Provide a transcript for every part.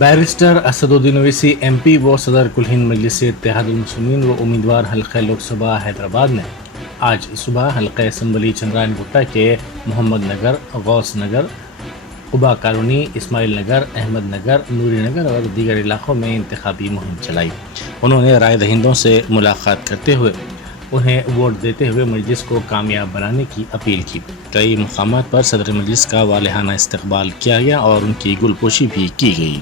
Barrister Asaduddin Owaisi MP व सदर कुल हिंद मजलिस इत्तेहादुल मुस्लिमीन व उम्मीदवार हल्का लोकसभा हैदराबाद ने आज सुबह हल्का असम्बली चंद्रायन गुट्टा के मोहम्मद नगर, गौस नगर, कुबा कॉलोनी, इस्माइल नगर, अहमद नगर, नूरी नगर और दीगर इलाकों में इंतखाबी मुहिम चलाई। उन्होंने राय दहिंदों से मुलाकात करते हुए उन्हें वोट देते हुए मजलिस को कामयाब बनाने की अपील की। कई मकामात पर सदर मजलिस का वालिहाना इस्तकबाल किया गया और उनकी गुलपोशी भी की गई।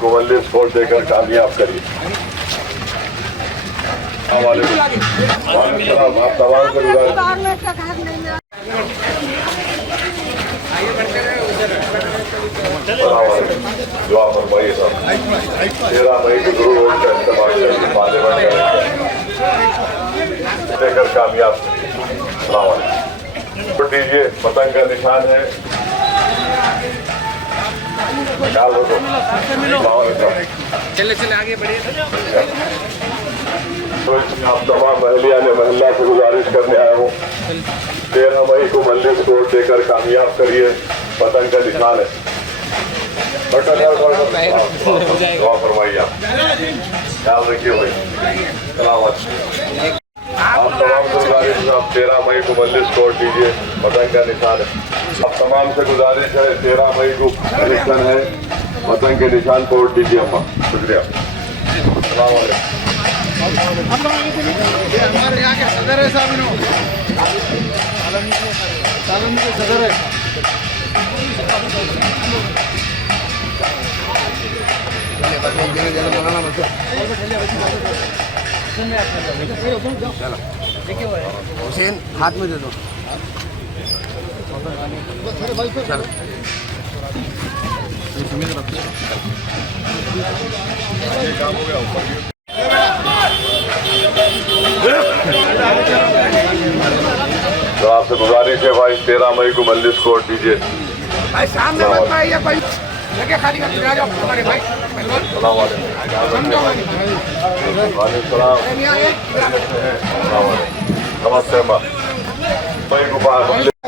को मजलिस वोट देकर कामयाब करिए। आप तमाम से दुआ फरमाइए साहब। 13 मई को जरूर वोट का इस्तेमाल करिए, पार्लियामेंट देकर कामयाब करिए। वोट दीजिए, पतंग का निशान है। चले आगे बढ़िए। तो आप तमाम महलिया ने महल्ला से गुजारिश करने आया हूँ, 13 मई को मजलिस को वोट देकर कामयाब करिए। पतंग का निशान है। दुआ फरमाइए, आप ख्याल रखिए भाई। आप तमाम से गुजारिश है, आप 13 मई को मजलिस को वोट दीजिए, पतंग का निशान है। आप तमाम से गुजारिश है, 13 मई को इलेक्शन है, पतंग के निशान को वोट दीजिए। अम्मा शुक्रिया। हमारे यहाँ के सदर है साहब, के सदर है। हुसैन हाथ में दे दो। चलो तो आपसे गुजारिश है भाई, 13 मई को मजलिस को वोट दीजिए। भाई सामने मत आइए, भाई जगह खाली करके आ जाओ हमारे भाई। नमस्ते अम्मा।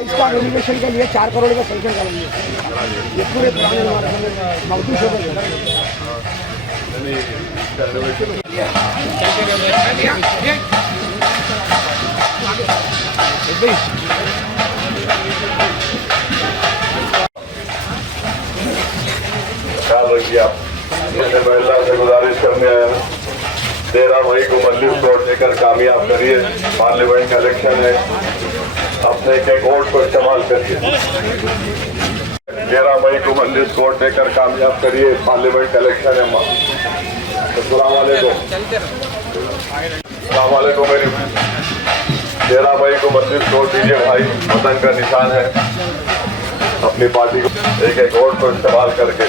इसका रेनोवेशन के लिए 4 करोड़ का सैंक्शन करेंगे। ये पूरे पुराने मजदूर से ख्याल रखिए। आप महिला से गुजारिश करने आया हूँ, 13 मई को मजलिस को वोट देकर कामयाब करिए। पार्लियामेंट का इलेक्शन है, अपने एक वोट को इस्तेमाल करिए। 13 मई को मजलिस को वोट देकर कामयाब करिए। पार्लियामेंट का इलेक्शन है। अस्सलाम वालेकुम। मेरी 13 मई को मजलिस को वोट दीजिए भाई, पतंग का निशान है। अपनी पार्टी को एक वोट को इस्तेमाल करके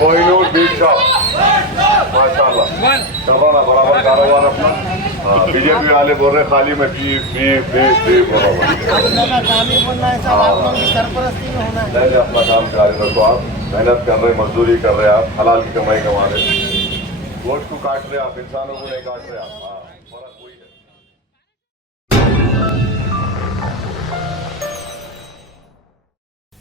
कोहिनूर बीच का माशाल्लाह करवाना बराबर कारोबार अपना। बीजेपी वाले बोल रहे खाली में बी बराबर। नहीं, अपना काम जारी रखो। आप मेहनत कर रहे, मजदूरी कर रहे, आप हलाल की कमाई कमा रहे। वोट को काट रहे आप, इंसानों को नहीं काट रहे आप। फर्क वही है।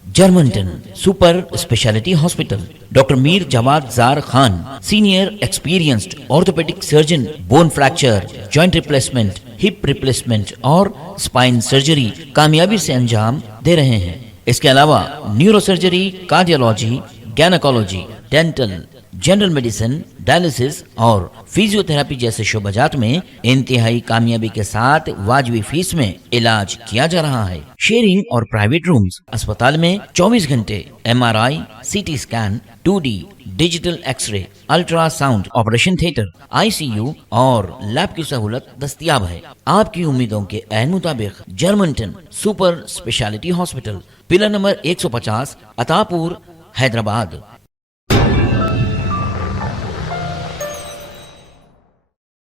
Germanten super speciality hospital, doctor Mir Jawad Jar Khan, senior experienced orthopaedic surgeon, bone fracture, joint replacement, hip replacement और स्पाइन सर्जरी कामयाबी से अंजाम दे रहे हैं। इसके अलावा neuro surgery, cardiology, gynaecology, dental, general medicine, dialysis और फिजियोथेरेपी जैसे शोबाजात में इंतहाई कामयाबी के साथ वाजबी फीस में इलाज किया जा रहा है। शेयरिंग और प्राइवेट रूम्स। अस्पताल में 24 घंटे MRI, CT scan, 2D digital x-ray, ultrasound, operation theatre, ICU और लैब की सहूलत दस्तयाब है। आपकी उम्मीदों के ऐन मुताबिक Germanten super speciality hospital, pillar number 150, Attapur, Hyderabad.